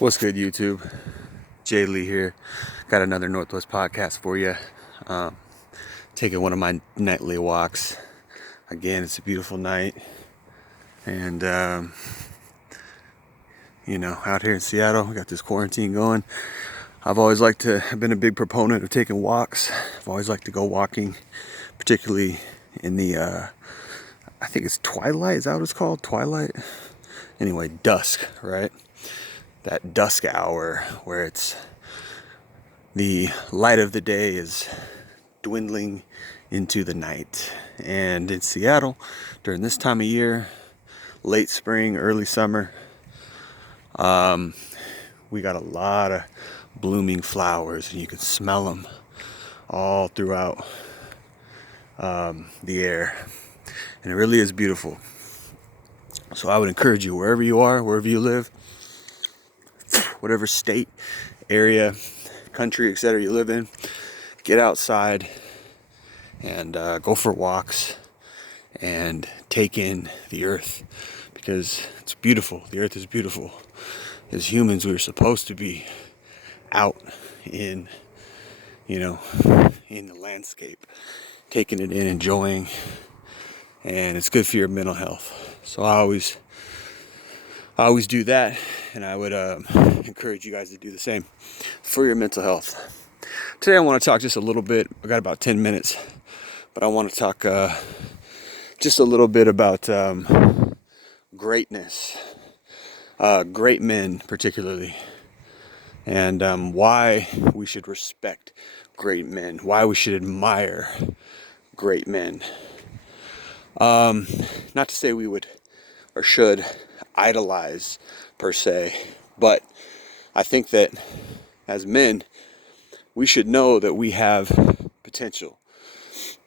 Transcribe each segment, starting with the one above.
What's good, YouTube? Jay Lee here. Got another Northwest podcast for you. Um, Taking one of my nightly walks. Again, it's a beautiful night. And, out here in Seattle, we got this quarantine going. I've been a big proponent of taking walks. I've always liked to go walking, particularly in the, I think it's twilight. Is that what it's called? Twilight? Anyway, dusk, right? That dusk hour where the light of the day is dwindling into the night. And in Seattle, during this time of year, late spring, early summer, we got a lot of blooming flowers, and you can smell them all throughout the air. And it really is beautiful. So I would encourage you, wherever you are, wherever you live, whatever state, area, country, etc. you live in, get outside and go for walks and take in the earth, because it's beautiful. The earth is beautiful. As humans, we're supposed to be out in the landscape, taking it in, enjoying, and it's good for your mental health. So I always do that, and I would encourage you guys to do the same for your mental health. Today I want to talk just a little bit. I got about 10 minutes, but I want to talk just a little bit about greatness, great men particularly, and why we should respect great men, why we should admire great men. Not to say we would or should idolize per se, but I think that as men, we should know that we have potential.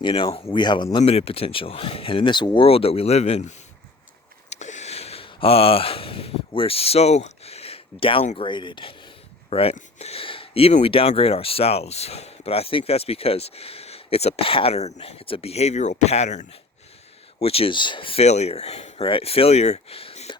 We have unlimited potential. And in this world that we live in, we're so downgraded, right? Even we downgrade ourselves. But I think that's because it's a pattern. It's a behavioral pattern, which is failure, right? Failure.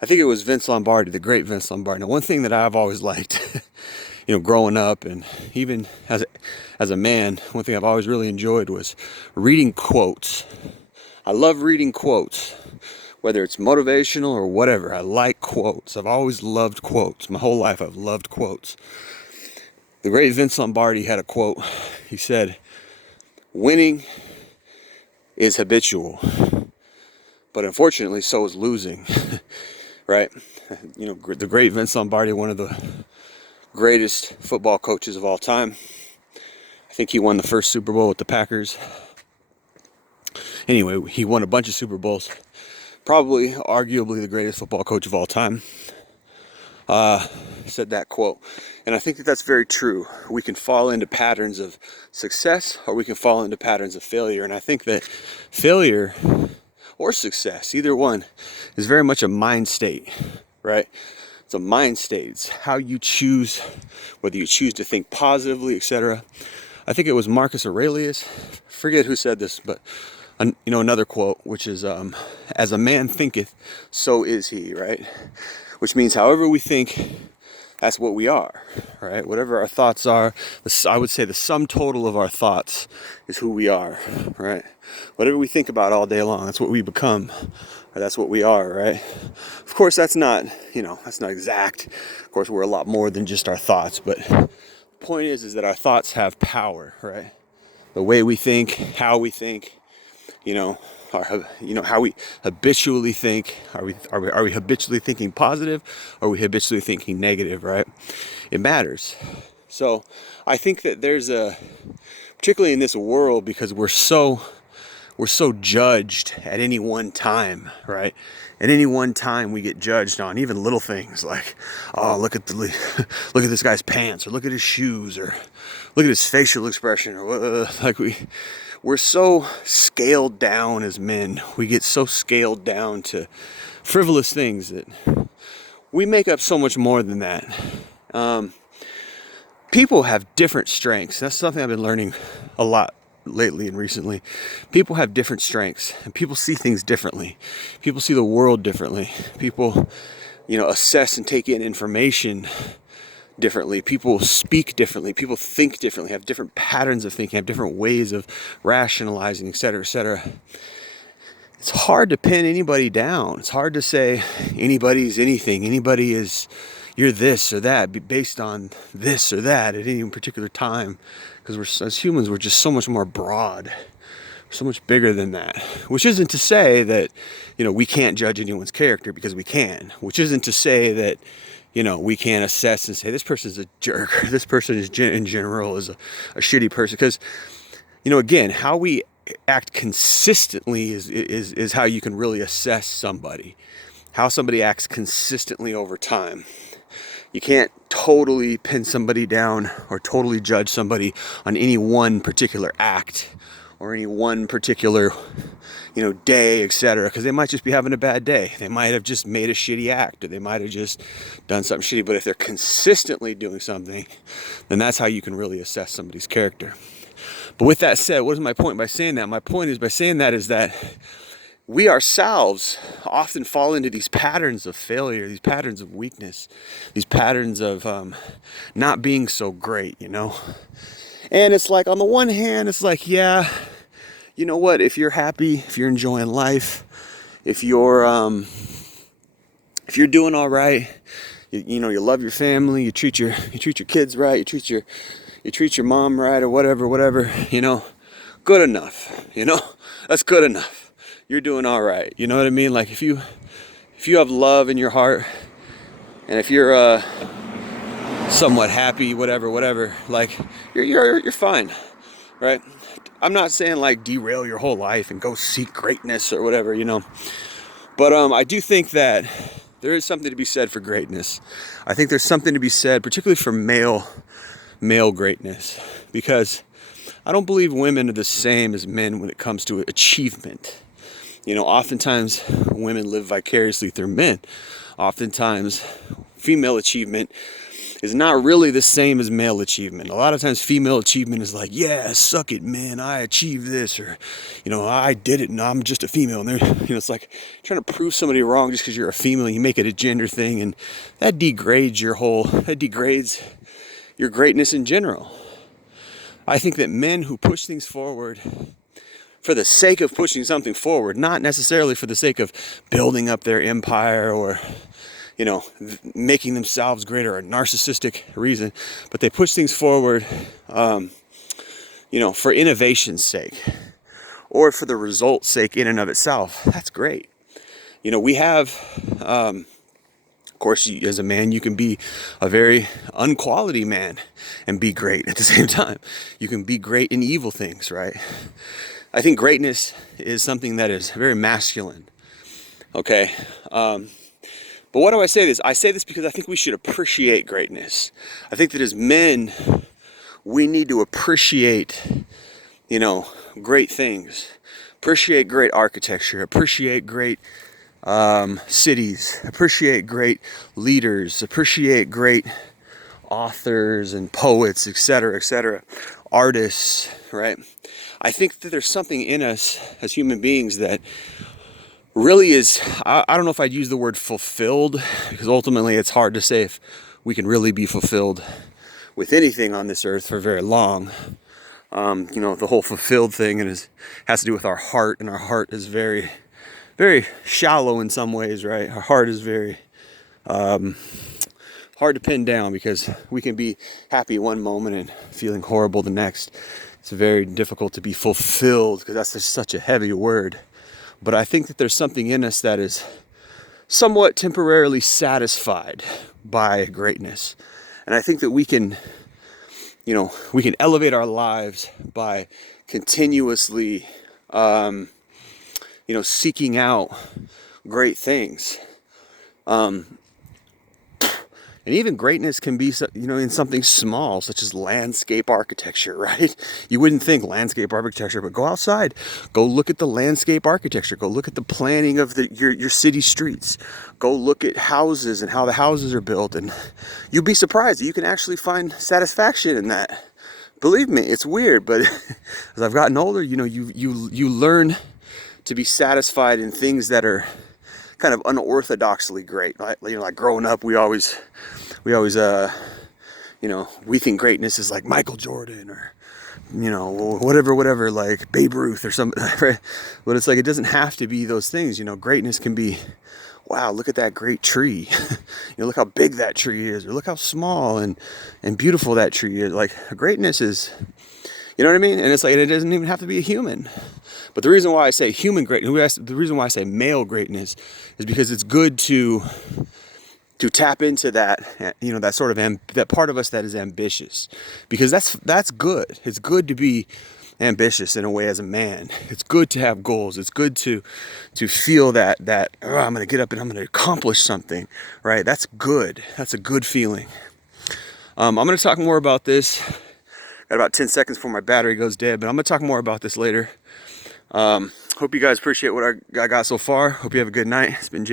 I think it was Vince Lombardi, the great Vince Lombardi. Now, one thing that I've always liked, growing up, and even as a man, one thing I've always really enjoyed was reading quotes. I love reading quotes, whether it's motivational or whatever. I like quotes. I've always loved quotes. My whole life I've loved quotes. The great Vince Lombardi had a quote. He said, "Winning is habitual, but unfortunately so is losing." Right? The great Vince Lombardi, one of the greatest football coaches of all time. I think he won the first Super Bowl with the Packers. Anyway, he won a bunch of Super Bowls. Probably, arguably, the greatest football coach of all time. Said that quote. And I think that that's very true. We can fall into patterns of success, or we can fall into patterns of failure. And I think that failure or success, either one, is very much a mind state, right? It's a mind state. It's how you choose, whether you choose to think positively, etc. I think it was Marcus Aurelius, forget who said this, but another quote, which is, "As a man thinketh, so is he," right? Which means however we think, that's what we are, right? Whatever our thoughts are, I would say the sum total of our thoughts is who we are, right? Whatever we think about all day long, that's what we become, or that's what we are, right? Of course, that's not exact. Of course, we're a lot more than just our thoughts, but the point is that our thoughts have power, right? The way we think, how we think, how we habitually think. Are we habitually thinking positive, or are we habitually thinking negative, right? It matters. So I think that there's particularly in this world, because we're so judged at any one time, right? At any one time we get judged on even little things like, oh, look at this guy's pants, or look at his shoes, or look at his facial expression, or we're so scaled down as men. We get so scaled down to frivolous things that we make up so much more than that. People have different strengths. That's something I've been learning a lot lately and recently. People have different strengths, and people see things differently. People see the world differently. People, assess and take in information differently. People speak differently. People think differently, have different patterns of thinking, have different ways of rationalizing, etc., etc. It's hard to pin anybody down. It's hard to say anybody's anything. Anybody is, you're this or that, based on this or that at any particular time. Because as humans, we're just so much more broad, so much bigger than that. Which isn't to say that, we can't judge anyone's character, because we can. Which isn't to say that, we can't assess and say this person's a jerk, or this person is in general is a shitty person. Because, again, how we act consistently is how you can really assess somebody. How somebody acts consistently over time. You can't totally pin somebody down or totally judge somebody on any one particular act or any one particular, day, etc. Because they might just be having a bad day. They might have just made a shitty act, or they might have just done something shitty. But if they're consistently doing something, then that's how you can really assess somebody's character. But with that said, what is my point by saying that? My point is that we ourselves often fall into these patterns of failure, these patterns of weakness, these patterns of not being so great, And it's like, on the one hand, it's like, yeah, you know what? If you're happy, if you're enjoying life, if you're doing all right, you love your family, you treat your kids right, you treat your mom right, or whatever, good enough, that's good enough. You're doing all right. You know what I mean? Like, if you have love in your heart, and if you're somewhat happy, whatever, like, you're fine, right? I'm not saying like derail your whole life and go seek greatness or whatever, But I do think that there is something to be said for greatness. I think there's something to be said, particularly for male greatness, because I don't believe women are the same as men when it comes to achievement. Oftentimes women live vicariously through men. Oftentimes female achievement is not really the same as male achievement. A lot of times female achievement is like, yeah, suck it, man, I achieved this, or, I did it and I'm just a female. And it's like trying to prove somebody wrong just because you're a female. You make it a gender thing, and that degrades your greatness in general. I think that men who push things forward for the sake of pushing something forward, not necessarily for the sake of building up their empire or, making themselves greater, a narcissistic reason, but they push things forward, for innovation's sake or for the result's sake in and of itself. That's great. We have, of course, as a man, you can be a very unquality man and be great at the same time. You can be great in evil things, right? I think greatness is something that is very masculine. Okay. But why do I say this? I say this because I think we should appreciate greatness. I think that as men, we need to appreciate, great things. Appreciate great architecture. Appreciate great cities. Appreciate great leaders. Appreciate great authors and poets, etc., artists, right? I think that there's something in us as human beings that really is, I don't know if I'd use the word fulfilled, because ultimately it's hard to say if we can really be fulfilled with anything on this earth for very long. The whole fulfilled thing has to do with our heart, and our heart is very, very shallow in some ways, right? Our heart is very hard to pin down, because we can be happy one moment and feeling horrible the next. It's very difficult to be fulfilled, because that's just such a heavy word. But I think that there's something in us that is somewhat temporarily satisfied by greatness. And I think that we can elevate our lives by continuously, seeking out great things. And even greatness can be, in something small, such as landscape architecture, right? You wouldn't think landscape architecture, but go outside. Go look at the landscape architecture. Go look at the planning of your city streets. Go look at houses and how the houses are built. And you'd be surprised that you can actually find satisfaction in that. Believe me, it's weird, but as I've gotten older, you learn to be satisfied in things that are kind of unorthodoxly great. Like growing up, we always you know, we think greatness is like Michael Jordan or, you know, whatever, like Babe Ruth or something, right? But it's like, it doesn't have to be those things. You know, greatness can be, wow, look at that great tree. You know, look how big that tree is, or look how small and beautiful that tree is. Like, greatness is, you know what I mean? And it's like, it doesn't even have to be a human. But the reason why I say human greatness, the reason why I say male greatness is because it's good to tap into that, you know, that sort of that part of us that is ambitious, because that's good. It's good to be ambitious in a way as a man. It's good to have goals. It's good to feel that oh, I'm going to get up and I'm going to accomplish something, right? That's good. That's a good feeling. I'm going to talk more about this. Got about 10 seconds before my battery goes dead, but I'm going to talk more about this later. Hope you guys appreciate what I got so far. Hope you have a good night. It's been Jay.